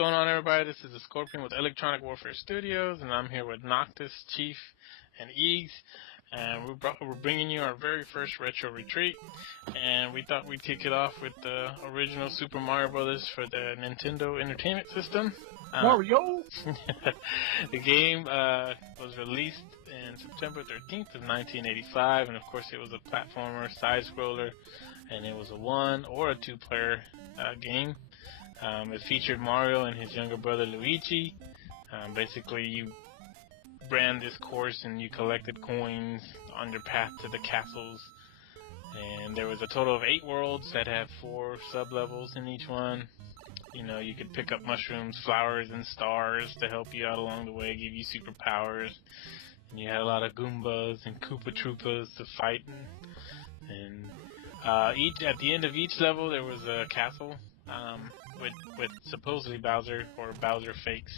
going on, everybody? This is the Scorpion with Electronic Warfare Studios, and I'm here with Noctis, Chief, and Eags, and we're bringing you our very first retro retreat, and we thought we'd kick it off with the original Super Mario Brothers for the Nintendo Entertainment System. Mario! The game was released in September 13th of 1985, and of course it was a platformer, side-scroller, and it was a 1 or a 2-player game. It featured Mario and his younger brother Luigi. Basically, you ran this course and you collected coins on your path to the castles. And there was a total of 8 worlds that had 4 sub-levels in each one. You know, you could pick up mushrooms, flowers, and stars to help you out along the way, give you superpowers. And you had a lot of Goombas and Koopa Troopas to fight. And at the end of each level, there was a castle. With supposedly Bowser, or Bowser fakes,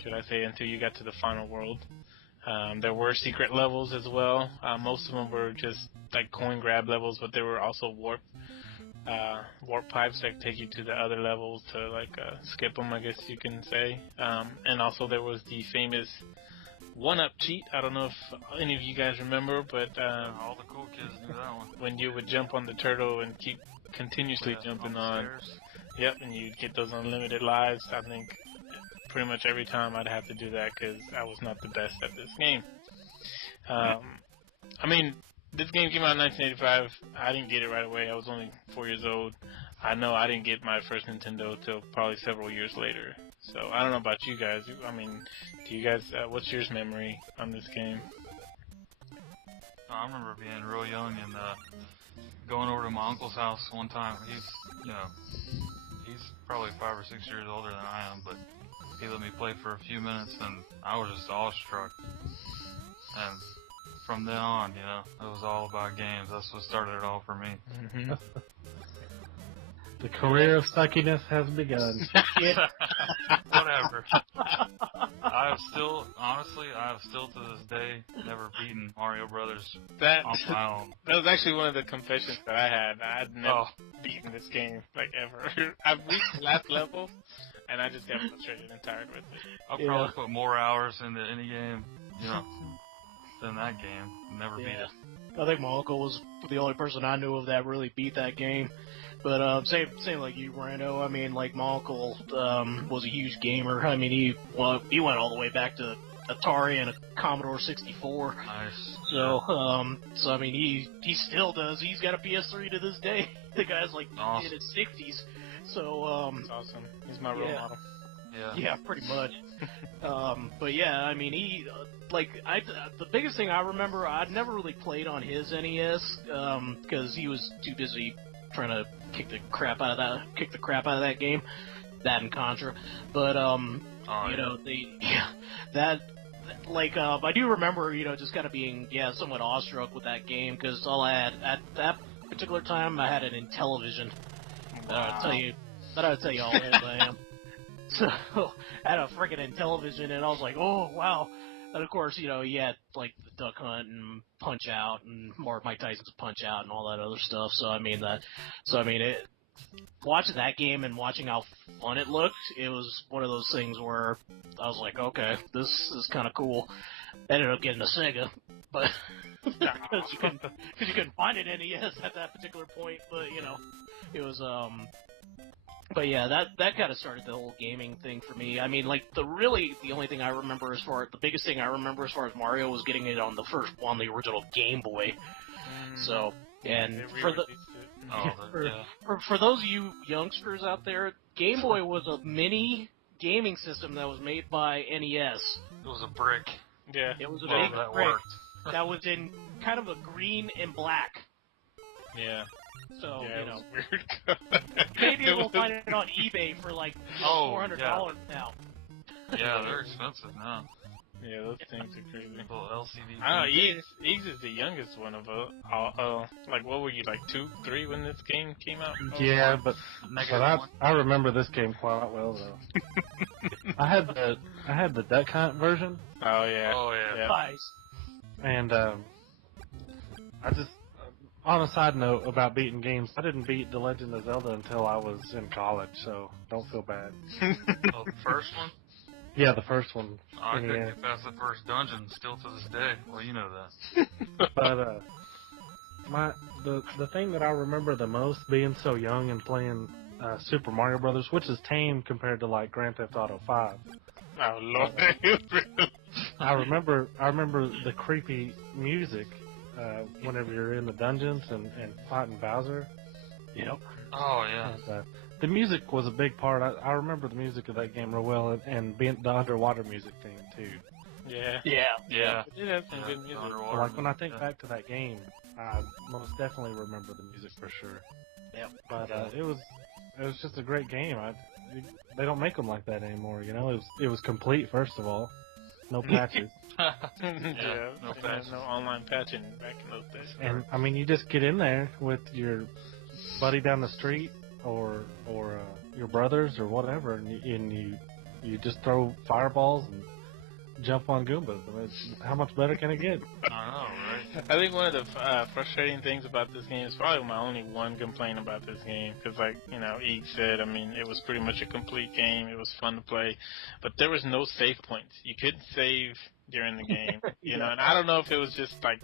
should I say, until you got to the final world. There were secret levels as well. Most of them were just like coin grab levels, but there were also warp pipes that take you to the other levels to skip them, I guess you can say. And also there was the famous 1-up cheat. I don't know if any of you guys remember, but all the cool kids knew that one. When you would jump on the turtle and keep continuously jumping on. Yep, and you'd get those unlimited lives. I think pretty much every time I'd have to do that because I was not the best at this game. I mean, this game came out in 1985. I didn't get it right away. I was only 4 years old. I know I didn't get my first Nintendo till probably several years later. So I don't know about you guys. I mean, do you guys? What's your memory on this game? I remember being real young and going over to my uncle's house one time. He's probably 5 or 6 years older than I am, but he let me play for a few minutes, and I was just awestruck. And from then on, it was all about games. That's what started it all for me. Mm-hmm. The career of suckiness has begun. Whatever. I have still to this day never beaten Mario Brothers on my own. That was actually one of the confessions that I had. I'd never beaten this game, ever. I've reached the last level, and I just got frustrated and tired with it. I'll probably put more hours into any game, than that game. Never beat it. I think my uncle was the only person I knew of that really beat that game. But same like you, Brando. I mean, like my uncle was a huge gamer. I mean, he went all the way back to Atari and a Commodore 64. Nice. So I mean, he still does. He's got a PS3 to this day. The guy's in his 60s. So that's awesome. He's my role model. Yeah, pretty much. But yeah, I mean, the biggest thing I remember, I'd never really played on his NES because he was too busy trying to kick the crap out of that game, that and Contra. But I do remember just kind of being somewhat awestruck with that game because all I had at that particular time I had an Intellivision. Wow. That'll tell you all old I am. So I had a freaking Intellivision, and I was like, oh wow. And of course, you had the Duck Hunt and Punch Out and more Mike Tyson's Punch Out and all that other stuff. Watching that game and watching how fun it looked, it was one of those things where I was like, okay, this is kind of cool. Ended up getting a Sega, but because you couldn't find an NES at that particular point. But it was But yeah, that kind of started the whole gaming thing for me. I mean, the only thing I remember the biggest thing I remember as far as Mario was getting it on the original Game Boy. So, and for those of you youngsters out there, Game Boy was a mini gaming system that was made by NES. It was a brick. Yeah. It was a big brick that was in kind of a green and black. Yeah. So, it was weird. Maybe we'll find it on eBay for $400 now. Yeah, they're expensive now. Yeah, those things are crazy. Little LCD. I don't know, Eags is the youngest one of what were you, 2, 3 when this game came out? Yeah, but I remember this game quite well though. I had the Duck Hunt version. Oh yeah. Oh yeah. Nice. And on a side note about beating games, I didn't beat The Legend of Zelda until I was in college, so don't feel bad. Oh, the first one? Yeah, the first one. Oh, I couldn't NES. get past the first dungeon still to this day. Well, you know that. But the thing that I remember the most being so young and playing Super Mario Brothers, which is tame compared to like Grand Theft Auto 5. Oh Lord. I remember the creepy music whenever you're in the dungeons and fighting Bowser. Yep. Oh, yeah. And, the music was a big part. I remember the music of that game real well, and being the underwater music theme too. Yeah. Yeah. Yeah. It had some good music. Underwater Like when I think yeah. back to that game, I most definitely remember the music for sure. Yep. But it was just a great game. They don't make them like that anymore. You know, it was complete. First of all, no patches, Yeah, no they had patches. no online patching back in those days. and I mean, you just get in there with your buddy down the street or your brothers or whatever, and you just throw fireballs and jump on Goombas. I mean, how much better can it get? I know, right? I think one of the frustrating things about this game is probably my only one complaint about this game, because like, you know, Eeg said, I mean, it was pretty much a complete game. It was fun to play, but there was no save points. You couldn't save during the game, you know, and I don't know if it was just like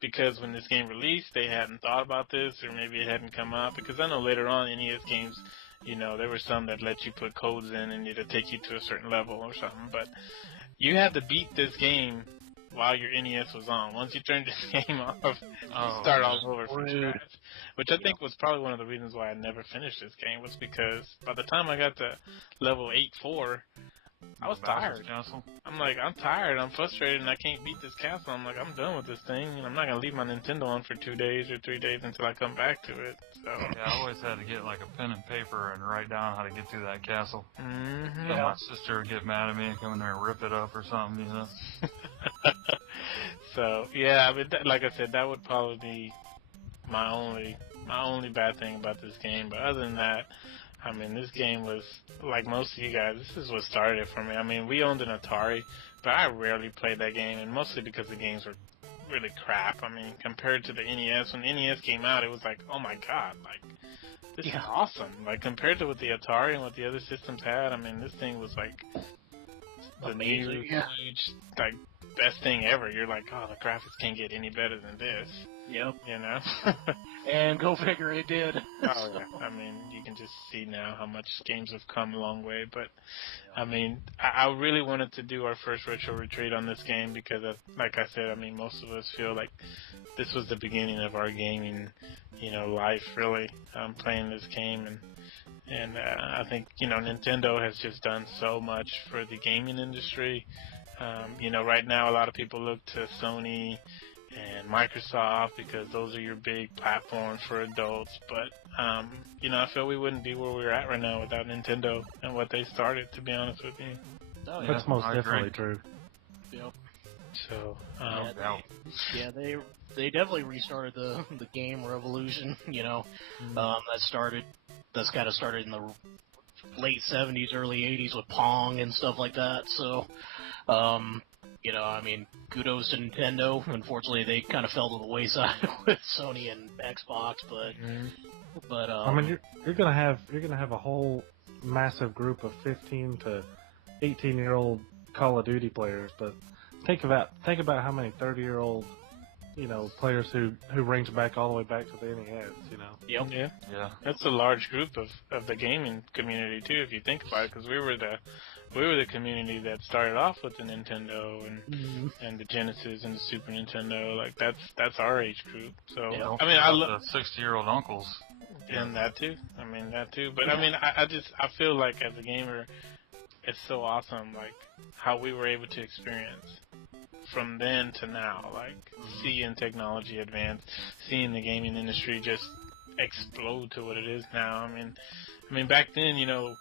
because when this game released, they hadn't thought about this, or maybe it hadn't come out, because I know later on NES games, you know, there were some that let you put codes in and it'd take you to a certain level or something, but you had to beat this game while your NES was on. Once you turned this game off, you start all over from scratch. Which I think was probably one of the reasons why I never finished this game, was because by the time I got to level 8-4, I was tired. Castle. I'm like, I'm tired, I'm frustrated, and I can't beat this castle. I'm like, I'm done with this thing, and I'm not going to leave my Nintendo on for 2 days or 3 days until I come back to it. So. Yeah, I always had to get like a pen and paper and write down how to get through that castle. Mm-hmm. So my sister would get mad at me and come in there and rip it up or something, you know. So yeah, I mean, like I said, that would probably be my only bad thing about this game. But other than that, I mean, this game was, like most of you guys, this is what started it for me. I mean, we owned an Atari, but I rarely played that game, and mostly because the games were really crap. I mean, compared to the NES, when the NES came out, it was like, oh my god, like, this is awesome. Like, compared to what the Atari and what the other systems had, I mean, this thing was like the new, huge, like, best thing ever. You're like, oh, the graphics can't get any better than this. Yep. You know? And go figure, it did. Oh, yeah. I mean, you can just see now how much games have come a long way. But, I mean, I really wanted to do our first retro retreat on this game because, like I said, I mean, most of us feel like this was the beginning of our gaming, you know, life, really, playing this game. And I think, you know, Nintendo has just done so much for the gaming industry. You know, right now a lot of people look to Sony and Microsoft because those are your big platforms for adults. But, you know, I feel we wouldn't be where we're at right now without Nintendo and what they started, to be honest with you. Oh, yeah. That's most I definitely agree. true. Yep. So, They they definitely restarted the game revolution. You know, that's kind of started in the late 70s, early 80s with Pong and stuff like that. So, you know, I mean, kudos to Nintendo. Unfortunately, they kind of fell to the wayside with Sony and Xbox, but I mean, you're gonna have a whole massive group of 15 to 18-year-old Call of Duty players, but think about how many 30-year-old, you know, players who range back all the way back to the NES, you know. Yep. Yeah. That's a large group of the gaming community too, if you think about it, because we were the community that started off with the Nintendo and the Genesis and the Super Nintendo. Like that's our age group. So Yeah. I mean, I love the 60-year-old uncles. and that too. I mean that too. But I mean, I feel like as a gamer, it's so awesome, like how we were able to experience from then to now, like seeing technology advance, seeing the gaming industry just explode to what it is now. I mean back then, you know,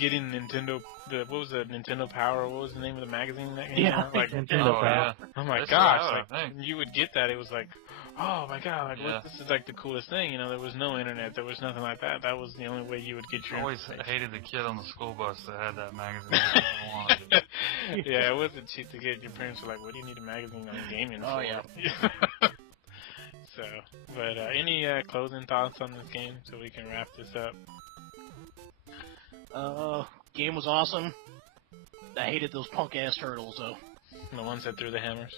getting Nintendo, what was the Nintendo Power? What was the name of the magazine that came out? Like Nintendo Power. Oh my That's gosh! what I Like think. you would get that, it was like, oh my god! Like Yeah. this is like the coolest thing. You know, there was no internet, there was nothing like that. That was the only way you would get I your. always information. hated the kid on the school bus that had that magazine. I wanted it. Yeah, it wasn't cheap to get. Your parents were like, "What do you need a magazine on gaming for?" Oh, yeah. So, but any closing thoughts on this game so we can wrap this up? Game was awesome. I hated those punk ass turtles though. The ones that threw the hammers.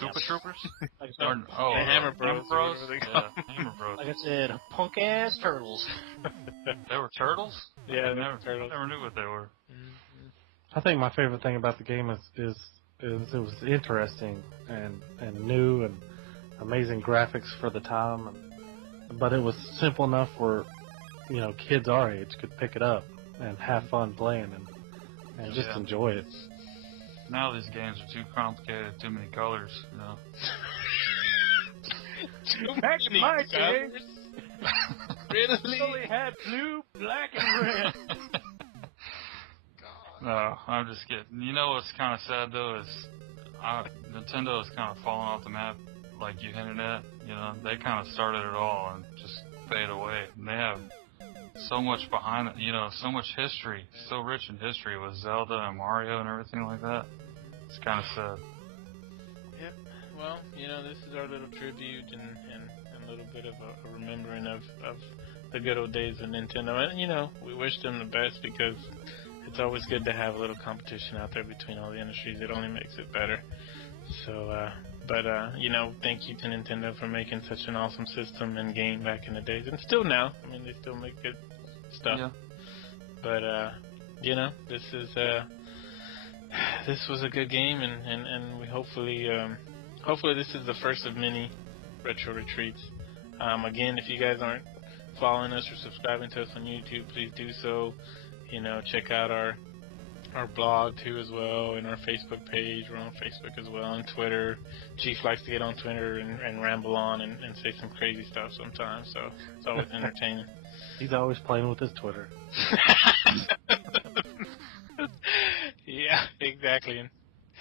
Koopa Troopers? Like I said, the Hammer Bros. Hammer Bros? or whatever they Yeah, Hammer Bros. like I said, punk ass turtles. They were turtles? Yeah, I they never, were turtles. never knew what they were. I think my favorite thing about the game is it was interesting and new and amazing graphics for the time, but it was simple enough where kids our age could pick it up and have fun playing and just enjoy it. Now these games are too complicated, too many colors, Back in my day, Really? only had blue, black, and red. No, I'm just kidding. You know what's kind of sad though is Nintendo is kind of falling off the map, like you hinted at. They kind of started it all and just fade away. And they have so much behind it, so much history, so rich in history with Zelda and Mario and everything like that. It's kind of sad. Yep. Well, this is our little tribute and a little bit of a remembering of the good old days of Nintendo. And, we wish them the best because it's always good to have a little competition out there between all the industries. It only makes it better. So, thank you to Nintendo for making such an awesome system and game back in the days. And still now. I mean, they still make good stuff. Yeah. But, this was a good game, and we hopefully this is the first of many retro retreats. Again, if you guys aren't following us or subscribing to us on YouTube, please do so. Check out our blog too as well, and our Facebook page. We're on Facebook as well, and Twitter. Chief likes to get on Twitter and ramble on and say some crazy stuff sometimes, so it's always entertaining. He's always playing with his Twitter. Yeah, exactly.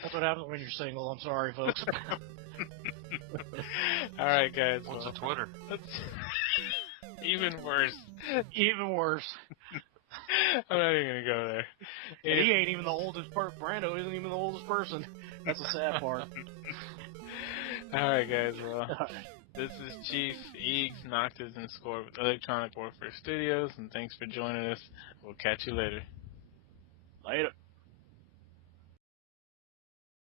That's what happens when you're single. I'm sorry, folks. All right, guys. What's a Twitter? Even worse. Even worse. I'm not even gonna go there. And he ain't even the oldest person. Brando isn't even the oldest person. That's the sad part. All right, guys. Well, this is Chief Eags, Noctis, and Score with Electronic Warfare Studios, and thanks for joining us. We'll catch you later. Later.